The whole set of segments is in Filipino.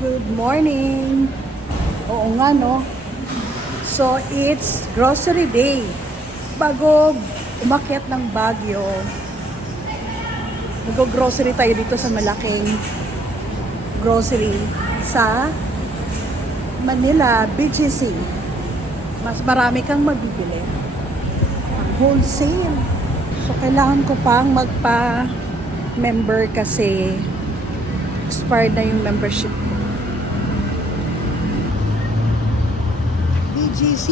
Good morning! Oo nga no. So it's grocery day. Bago umakyat ng Baguio, mag-grocery tayo dito sa malaking grocery sa Manila, BGC. Mas marami kang mabibili. Ang wholesale. So kailangan ko pang magpa-member kasi expired na yung membership. BGC,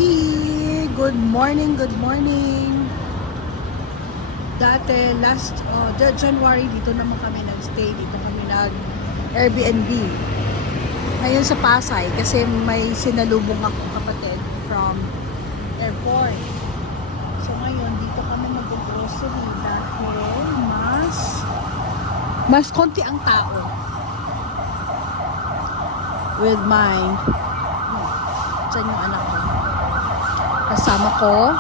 good morning, good morning. Dati January dito naman kami nag-stay, dito kami nag-Airbnb. Ngayon sa Pasay kasi may sinalubong akong kapatid from airport. So ngayon dito kami mag-grocery dahil mas konti ang tao. With my dyan yung anak ko. Kasama ko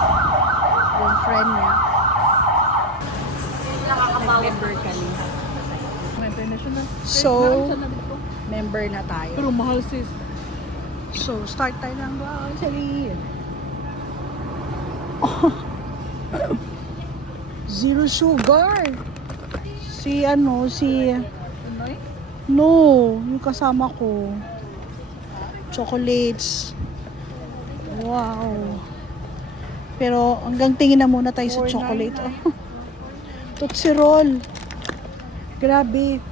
yung friend niya. Member kami. So, member na tayo. Pero mahal sis. So, start tayo ng grocery. Zero sugar. No, yung kasama ko. Chocolates. Wow. Pero hanggang tingin na muna tayo sa chocolate. Oh. Tootsie Roll. Grabe.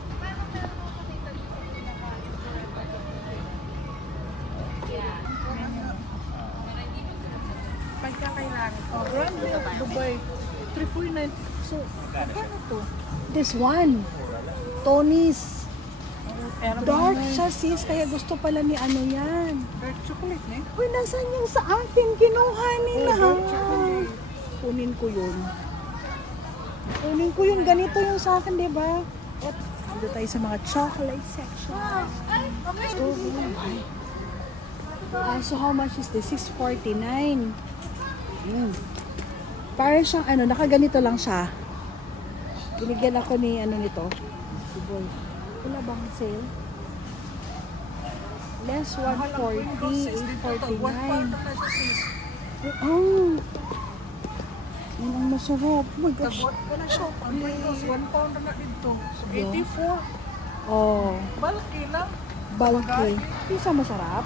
Pagkakailangan. Brand new Dubai. 349. So, paano to? This one. Tony's. Dark siya sis, kaya gusto pala ni ano yan. Dark chocolate na eh. Uy, nasan yung sa akin? Kinuha nila. dark chocolate. Kunin ko yun. Kunin ko yung ganito yung sa akin, di ba? At dito tayo sa mga chocolate section. So how much is this? $6.49. Para siyang nakaganito lang siya. Binigyan ako ni nito. Si Boy. Wala bang sale? Less 140, 849. Oh! Yan ang masarap. Oh my gosh. Chocolate. 1 pound na dito. So, 84. Oh, Balaki lang. bulky. Isa masarap.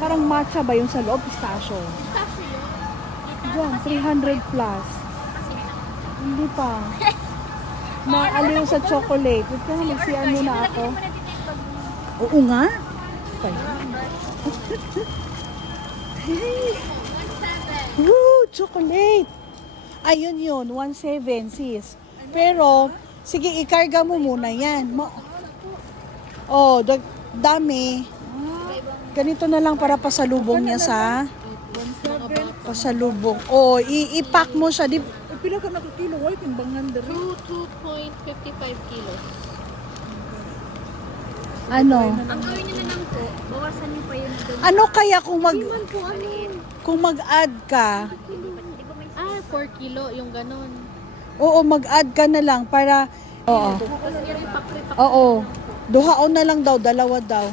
Parang matcha ba yung sa loob? Pistachio. Diyan, 300 plus. Hindi pa. Naaliw sa chocolate. Wait ka, magsiyan muna ako. Oo nga. Okay. Woo! Chocolate! Ayun yun, 1.7 sis. Pero, sige, ikarga mo muna yan. Dami. Ganito na lang para pasalubong niya sa pasalubong. I-pack mo siya. Pila ka nakakilo? Why timbangan diri? 2.55 kilos. Ano? Ang gawin nyo na lang po, bawasan nyo pa yun doon. Ano kaya kung Maliit. mag-add ka? 4 kilo, yung ganun. Oo, mag-add ka na lang para oo. Tapos yung papripak. Oo. Duhaon na lang daw, dalawa daw.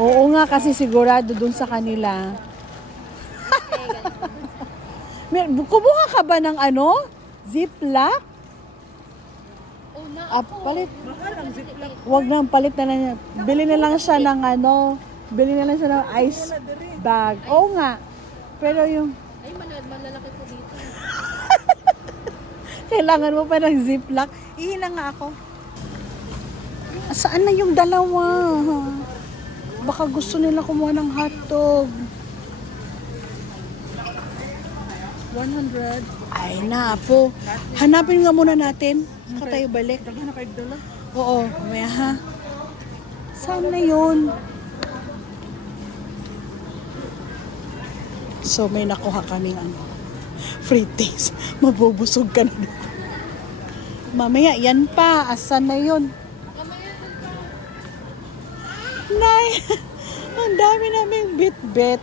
Oo nga kasi sigurado dun sa kanila. Kumuha ka ba ng Ziploc? Oh, na Palit. Wag na, palit na lang. Bili na lang siya ng bili na lang siya ng ice bag. Oo nga. Pero yung ay, malalaki po dito. kailangan mo pa ng Ziploc. Ihina nga ako. Saan na yung dalawa? Baka gusto nila kumuha ng hotdog. 100. Ay na po. Hanapin nga muna natin. Saka tayo balik. Daghan na kayo dala. Oo, mamaya ha. Saan na yun? So may nakuha kaming free taste. Mabubusog ka na. Mamaya, yan pa. Asan na yun? Nay, ang dami naming bit-bit.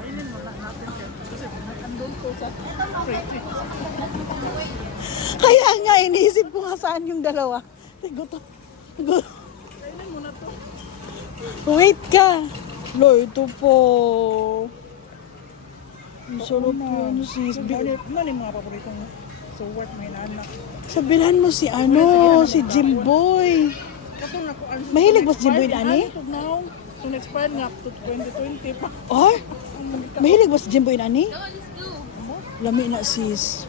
Ayun mo na natin yan. Kasi andun ko sa Kaya nga, iniisip ko nga saan yung dalawa. Gutom. Gutom. Wait ka. Lo, ito po. Ang sarap yun, sis. Ano yung mga paboritong so what may anak? Sabihan mo si si Jimboy. Katong ako ang Mahilig ba si Jimboy na ani? now. So expired nga up to 2020 pa. Oh? Mahilig ba si Jimboy na ani? Lami na sis.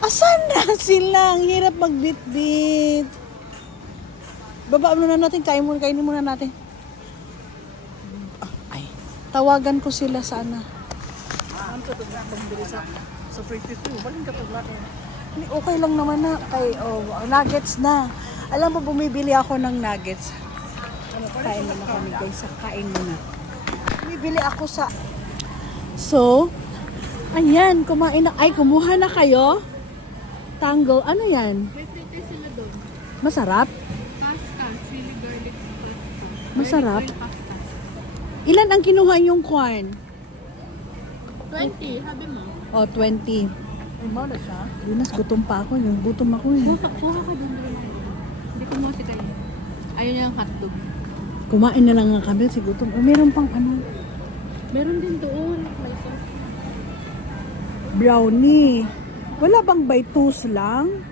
Asan na sila? Ang hirap magbitbit. Baba muna natin, kainin muna natin. Ay, tawagan ko sila sana. Ang to na pambili sa free tissue. Balin ka to lahat. Okay lang naman na kay nuggets na. Alam mo, bumibili ako ng nuggets. Kain muna kami guys, kain muna. Bumibili ako sa... So, ayan, kumain na. Ay, kumuha na kayo. Tango, ano yan? May fritter sila doon. Masarap? Pasta, chili garlic pasta. Masarap? Garlic oil pasta. Ilan ang kinuha yung corn? 20, sabi mo. Oh, 20. Ay, mala siya. Linas, gutom pa ako. Yung gutom ako eh. Kuha ka doon. Hindi ko mo si kayo. Ayun yung hotdog. Kumain na lang nga kami si gutom. Oh, meron pang ano, Meron din doon. May sauce. brownie. Wala bang by twos lang?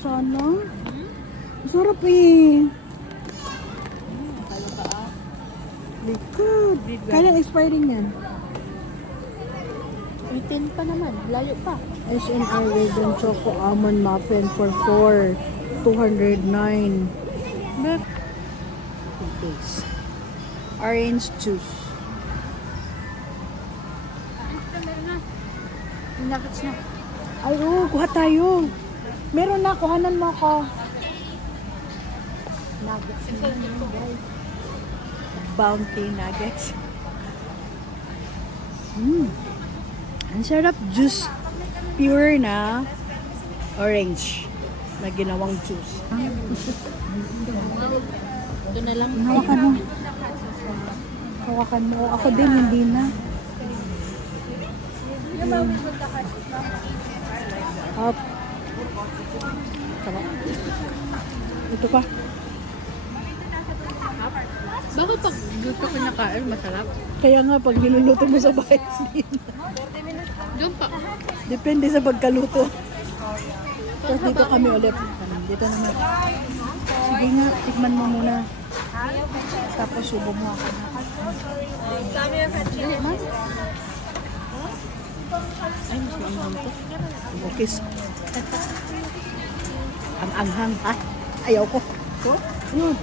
Sana. Masarap eh. Likod. Kailan expiring yan? 18 pa naman. Layo pa. SNR Raisin Choco Almond Muffin for 4. 209. Look. Taste. Orange juice. Yung nuggets na. Ay, oo, kuha tayo. Meron na, kuhanan mo ako. Nuggets. Bounty nuggets. Ang sarap, juice. Pure na orange na ginawang juice. Ito na lang. Hawakan mo. Hawakan mo. Ako din, hindi na. Up. Tama. Ito pa. Bakit pag gusto ko nakain, masarap? Kaya nga, pag niluluto mo sa bahay, hindi na. Doon pa. Depende sa pagkaluto. Tapos dito kami ulit. Dito naman. Sige nga, tikman mo muna. Tapos subo mo ako. Ay, mas maanghang to. Bukis. Ang anghang, ha? Ayaw ko. Yun.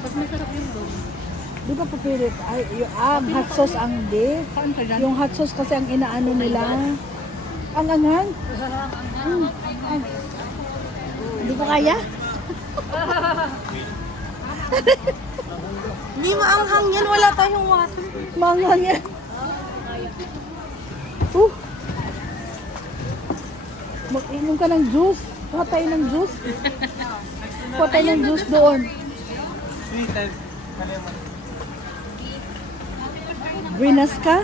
Mas masarap yung doon. Di ba papilit? Ay, ang hot sauce ang di. Saan ka dyan? Yung hot sauce kasi ang inaano nila. Ang anghang? Ay. Hindi ko kaya? Hindi maanghang yan. Wala tayong water. Manghang yan. Mag-inom ka ng juice. Kuha tayo ng juice. Kuha tayo ng juice doon. Buenas ka?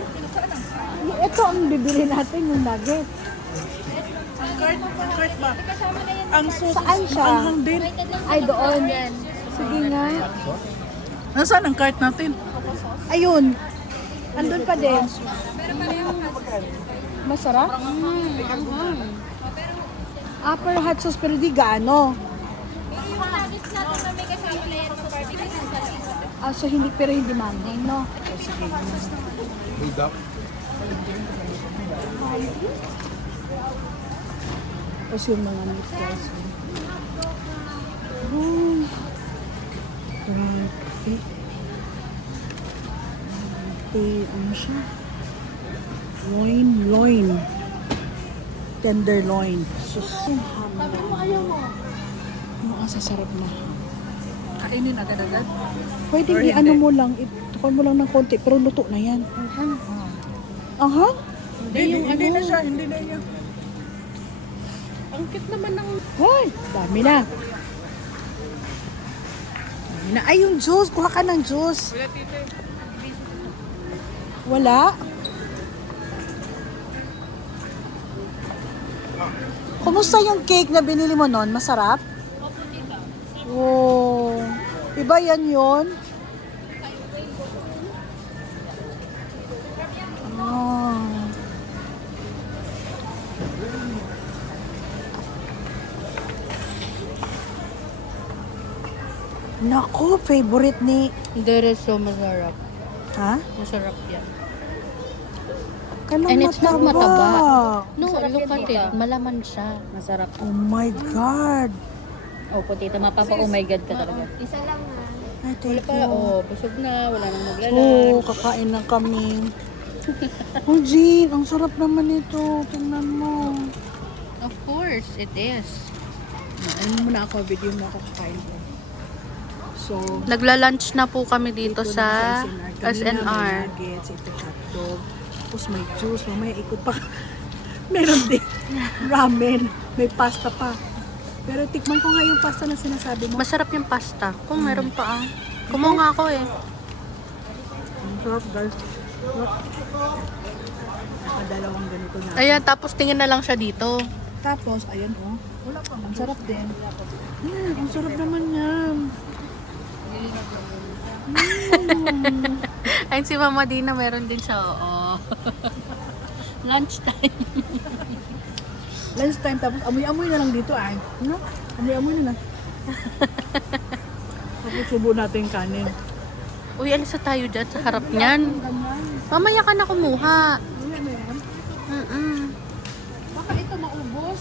Ito ang bibili natin, yung nuggets. Cart ba? Ang sauce. Saan siya? Anghang din. Ay, doon. Sige nga. Nasaan ang cart natin? Ayun. Andun pa din. Masarap? Anghang. Upper hot sauce pero di gaano. Ah, so hindi pero hindi manghang, no? O, sige. Tapos yung mga meat guys. Grabe. Ano siya? Loin. Tenderloin. Sus. Sabi mo, ayaw mo. Ang sasarap na. Kainin agad-agad. Pwede Or i-ano hindi? mo lang, itukon mo lang ng konti, pero luto na yan. Aha? Hindi na siya. Hindi na niya. Ang cute naman ng... Hoy, dami na. Dami na. Ay, yung juice. Kuha ka ng juice. Wala? Kumusta yung cake na binili mo noon? Masarap? Oh, iba yan yun? Oh. Naku, favorite ni... There is so masarap. Ha? Masarap yan. Kailang And it's not mataba. No, Masarap look yan, at tita. it. Malaman siya. Masarap. Oh my God. Oh, potato. Oh my God ka talaga. Isa lang Ay, thank Pa, you. oh, busog na. Wala nang Oo, maglalan. kakain na kami. Oh, Jean, ang sarap naman ito. Tingnan mo. Of course, it is. Ano muna ako, video mo ako kakain ko. So, Nagla-lunch na po kami dito ito sa na Kanina SNR. may nuggets, ito hotdog. Tapos may juice, mamaya ikot pa. Meron din ramen, may pasta pa. Pero tikman ko nga yung pasta na sinasabi mo. Masarap yung pasta. Kung meron pa ah. Kumuha nga ako eh. Ang sarap, guys. Dalawang ganito na. Ayan, tapos tingin na lang siya dito. Tapos, ayan oh. Ang sarap din. Ang sarap naman yan. Ayun si Mama Dina, meron din siya. Oo. Lunch time. Lunch time, tapos amoy-amoy na lang dito ay. No? Amoy-amoy na lang. Tapos subo natin yung kanin. Uy, alis na tayo dyan sa harap niyan. Mamaya ka na kumuha. Wala na yan. Baka ito maubos.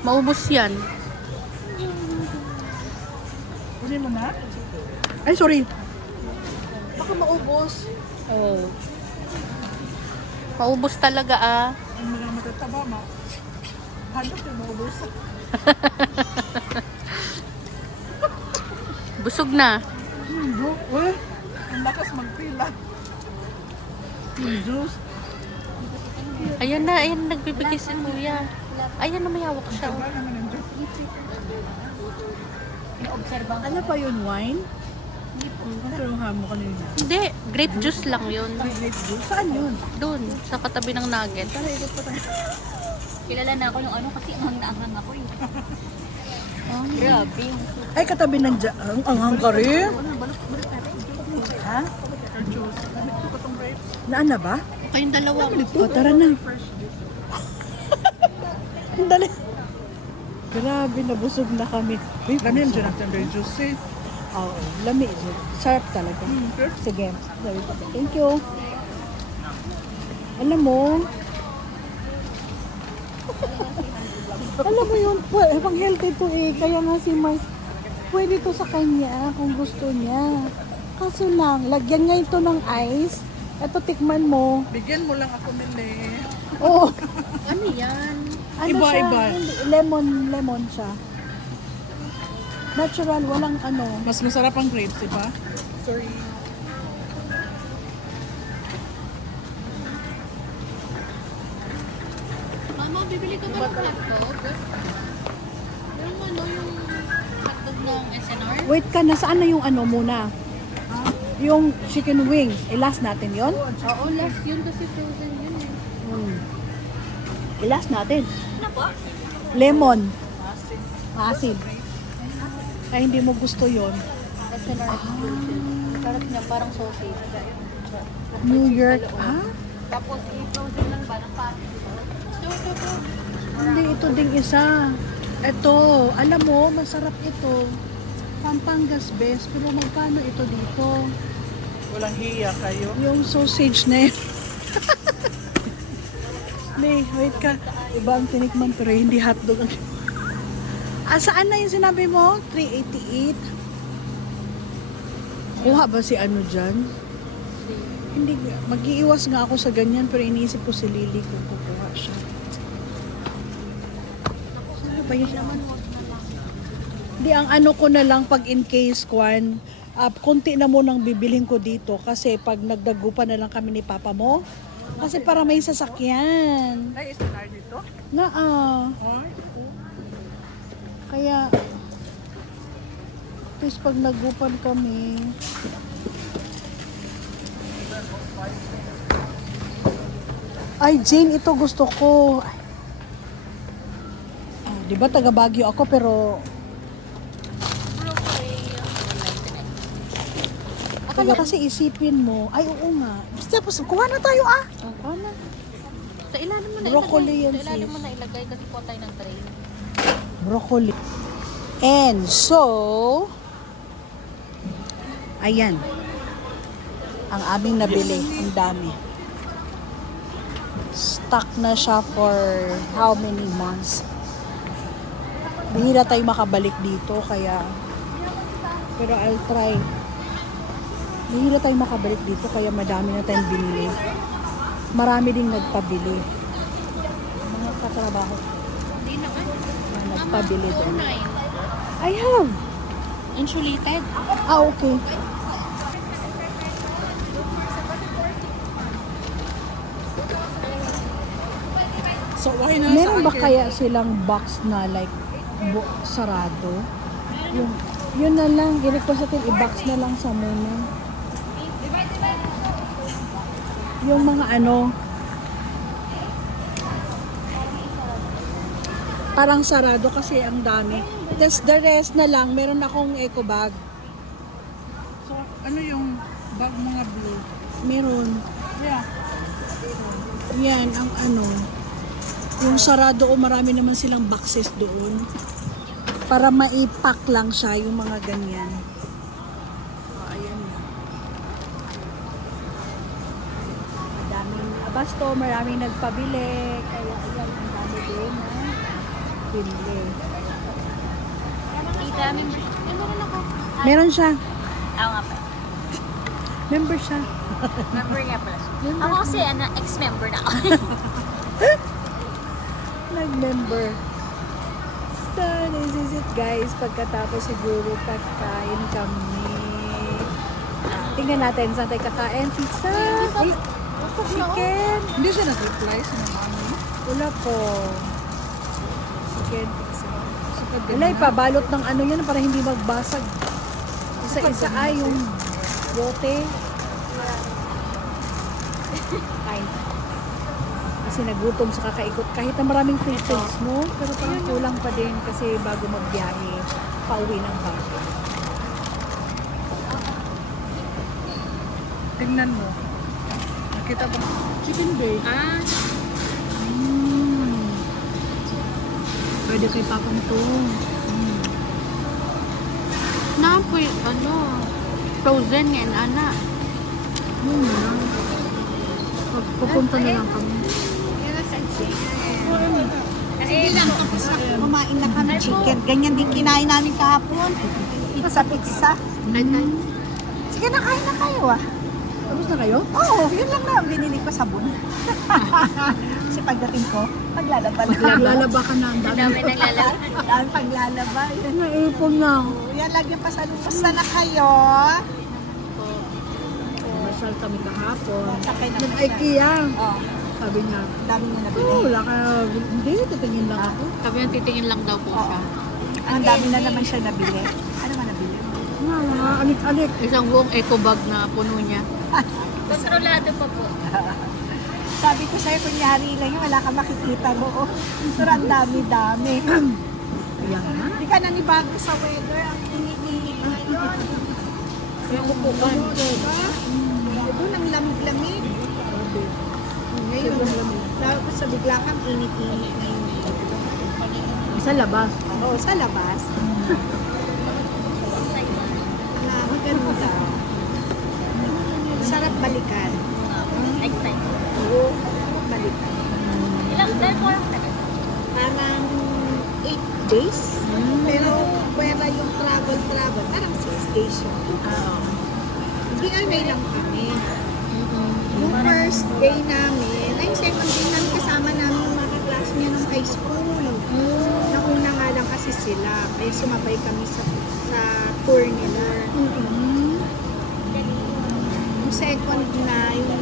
Maubos yan. Kunin mo na? Ay, sorry. Baka maubos. Oh. Maubos talaga ah. Ang mga matataba, hanap yung maubos. Busog na. Uy, ang lakas magpila. Juice. Ayan na, ayan nagbibigay si Kuya. Ayan na, may hawak siya. Wala naman ang juice. Inoobserbahan. Ano pa yun? Wine? Ano yung hamo kanina? Hindi, grape juice lang yun. Grape juice? Saan yun? Doon, sa katabi ng nugget. Tara, ikot pa tayo. Kilala na ako nung ano kasi anghang na anghang ako eh. Grabe. Ay, katabi ng ang anghang ka rin? Ha? Naan na ba? Kayong dalawa. O, tara na. Ang dali. Grabe, nabusog na kami. Lami yung Jonathan Ray Juice. Oo, lami. Sarap talaga. Sige. Sabi ko, thank you. Alam mo, alam mo yun, pang healthy to eh. Kaya nga si Mars, pwede to sa kanya kung gusto niya. Kaso lang, lagyan nga ito ng ice. Ito, tikman mo. Bigyan mo lang ako nila. Oo. Ano yan? Ano Iba, siya? iba. Hindi, lemon siya. Natural, walang ano. Mas masarap ang grapes, di ba? Sorry. Mama, bibili ka ba ng hotdog? Yung ano, yung hotdog ng SNR? Wait ka, nasaan na yung ano muna? Yung chicken wings. Last natin yon? Oo, last yun kasi frozen yun eh. Last natin. Ano po? Lemon. Asin. Ay, hindi mo gusto yon. SNR exclusive. Sarap niya, parang sausage. New York. Ah? Tapos i-frozen lang ba ng pati? Hindi, ito ding isa. Ito, alam mo, masarap ito. Pampangas best, pero magkano ito dito? Walang hiya kayo. Yung sausage na yun. May, wait ka. Iba ang tinikman pero hindi hotdog. Saan na yung sinabi mo? 388? Kuha ba si ano dyan? Hindi, mag-iiwas nga ako sa ganyan pero iniisip ko si Lily kung kukuha siya. Ano ba yun? Hindi, ang ano ko na lang pag in case kwan, konti na mo nang bibilhin ko dito kasi pag nagdagupan na lang kami ni Papa mo, kasi para may sasakyan. Ay, SNR dito? Na Ay, kaya tapos pag nagupan kami, Ay, Jane, ito gusto ko. Ah, di ba taga Baguio ako pero akala kasi isipin mo, ay oo nga. Tapos kuha na tayo ah. Oh, kuha na. Sa ilalim mo na Broccoli ilagay. yan, Sa ilalim sis. mo na ilagay kasi po tayo ng tray. Broccoli. And so, ayan. Ang aming nabili. Ang dami. Stuck na siya for how many months. Bihira tayo makabalik dito kaya pero I'll try. Bihira tayo makabalik dito kaya madami na tayong binili. Marami ding nagpabili. Mga katrabaho Hindi na ka. na nagpabili doon. 09. I have. Insulated. Ah, okay. So why na Meron ba kaya silang box na like sarado? Yun na lang, i-request natin i-box na lang sa muna. Yung mga ano, parang sarado kasi ang dami. Tapos the rest na lang, meron akong eco bag. So ano yung bag mga blue? Meron. Yeah. Yan, ang ano. Yung sarado o marami naman silang boxes doon. Para maipack lang siya yung mga ganyan. Oh, ayan na. Daming abasto, maraming nagpabili. Kaya ayan, ang dami din na bili. Tita, meron ako. Meron siya. Ako nga pala. Member siya. Member nga pala siya. Ako kasi, ex-member na ako. Nag-member. So, this is it guys. Pagkatapos siguro kakain kami. Tingnan natin saan tayo kakain. Pizza. Ay, chicken. Hindi siya nag-reply sa mga ano. Wala po. Chicken pizza. So pag Wala, ipabalot ng ano yan para hindi magbasag. Isa-isa ay yung bote. Kain. Kasi nagutom sa kakaikot. Kahit na maraming Philippines, no? Pero parang kulang pa din kasi bago magbiyahe, pauwi ng bahay. tingnan mo. Nakita ba? Chicken bake. Ah, Pwede kay papang to. napoy, ano, frozen yan, ana. Yun na. Pupunta na lang kami. Sige lang, tapos na kumain na kami chicken. Ganyan din kinain namin kahapon. Pizza. Sige na, kain na kayo ah. Tapos na kayo? Oo, yun lang na. Binili ko sabon. Kasi pagdating ko, paglalaba na. Maglalaba ka na. Ang Ang dami. dami naglalaro. Dahil paglalaba. Yun. Naipon na. Yan, lagyan pa sa lupas na kayo. Masal kami kahapon. Sakay na Nag-IKEA. Oo, Sabi niya, dami na nabili. oh, wala ka. Hindi, titingin lang ako. Sabi yung titingin lang daw po siya. Ang dami na naman siya nabili. Ano man nabili? Mga alik-alik. Isang buong eco bag na puno niya. Kontrolado pa po. Sabi ko sa'yo, kunyari lang yun, wala ka makikita mo. Oh. Pero ang dami-dami. Ayan na. Hindi ka nanibago sa weather. Ang init-init ngayon. Yung upukan. Diba? Doon ang lamig-lamig. Ngayon, tapos sa bigla kang init-init ngayon. Sa labas. Oo, sa labas. Maganda. Sarap balikan. Next time. Oo, balikan. Ilang time mo lang tagal? Parang 8 days. Pero pwera yung travel, parang 6 days yun. DIY lang kami. Yung first day namin, ay yung second day namin kasama namin yung mga class niya ng high school. Nauna nga lang kasi sila, kaya sumabay kami sa tour nila. Yung second na, yung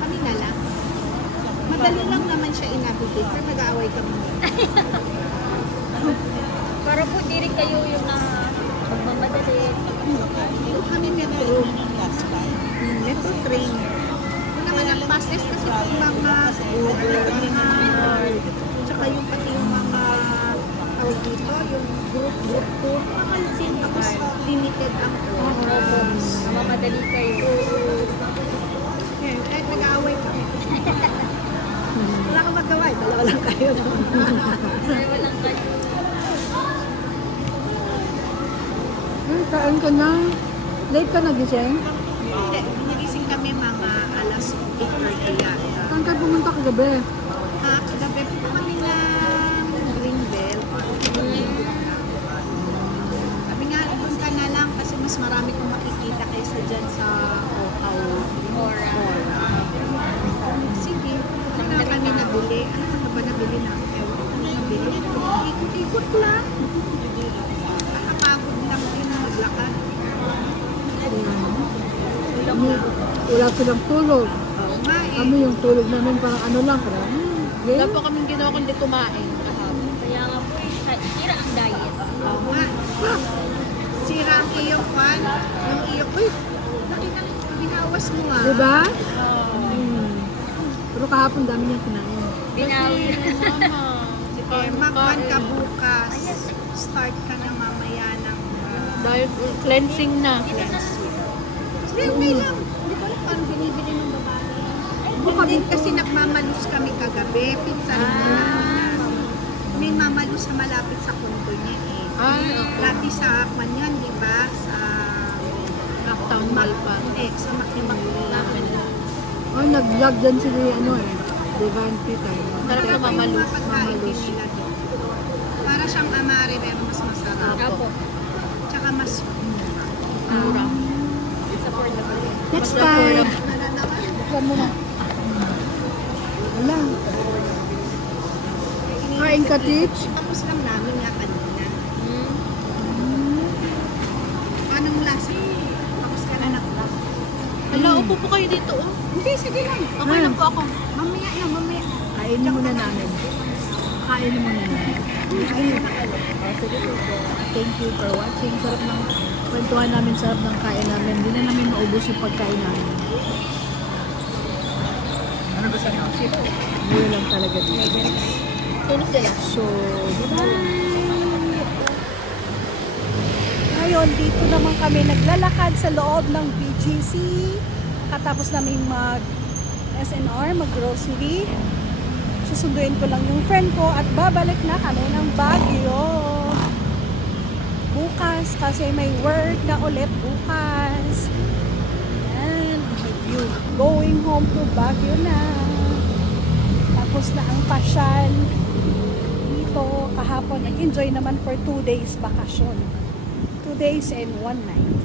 kami na lang. Madali lang naman siya i-navigate, pero nag-aaway kami. Para po di rin kayo yung magmamadali. Yung kami metro. Metro train. Kung naman ang buses kasi yung mga tsaka yung pati yung mga tawag dito, yung group tour, mahal din. Tapos limited ang oras. Mamadali kayo. Ngayon, kahit nag-aaway kami. Wala kang magawa, dalawa lang kayo. Dalawa lang kayo. Kain ka na. Late ka nagising? Hindi, nagising kami mga alas 8:30 yata. Saan ka pumunta kagabi? Kagabi po kami ng Greenbelt. Sabi nga, punta na lang kasi mas marami kong makikita kaysa dyan sa Ora. Sige, ano na kami nabili? Ano na ba nabili na? Ewan ko na nabili. Ikot-ikot lang. Nakapagod lang din maglakad. Wala silang tulog. Oo nga eh. Kami yung tulog namin parang ano lang. Parang, Wala po kaming ginawa kundi kumain kahapon. Kaya nga po, sira ang diet. Oo nga. Sira ang iyong fan. Yung iyong, uy, laki ng binawas mo ah. diba? Pero kahapon dami niya kinain. Binawi. Magpan ka bukas. Start ka na mamaya ng Dahil cleansing na. cleansing. Sige, okay lang. Hindi ko alam paano binibili ng babae. Baka Hindi kasi nagmamalus kami kagabi. Pinsan ko lang. May mamalus sa malapit sa kundo niya eh. Ay, Lati sa kanyan, di ba? Sa Uptown Mall pa. Hindi, sa Makimangla. oh, nag-vlog din sila ano eh. Divine Peter. Sarap na mamalus. Mamalus. Nila doon. Para siyang amare pero mas masarap. Apo. Tsaka mas Mura. Next time. Wala naman. Buksan mo na. Wala. Kain ka, Tich? Tapos lang namin nga kanina. Anong lasa? Tapos ka na nakulap. Hala, upo po kayo dito. Oh. Hindi, sige lang. Okay lang po ako. Mamaya na, mamaya. Kainin muna namin. Kainin muna namin. Ayun. Thank you for watching. Sarap ng kwentuhan namin, sarap ng kain namin. Hindi na namin maubos yung pagkain namin. Ano gusto niyo? Mura lang talaga dito. Tulog nila. So, bye! Ngayon, dito naman kami naglalakad sa loob ng BGC. Katapos namin mag-SNR, mag-grocery. Susunduin ko lang yung friend ko at babalik na kami ng Baguio. Bukas kasi may work na ulit bukas. Yan, review. Going home to Baguio na. Tapos na ang pasyal dito kahapon. Nag-enjoy naman for 2 days bakasyon. 2 days and 1 night.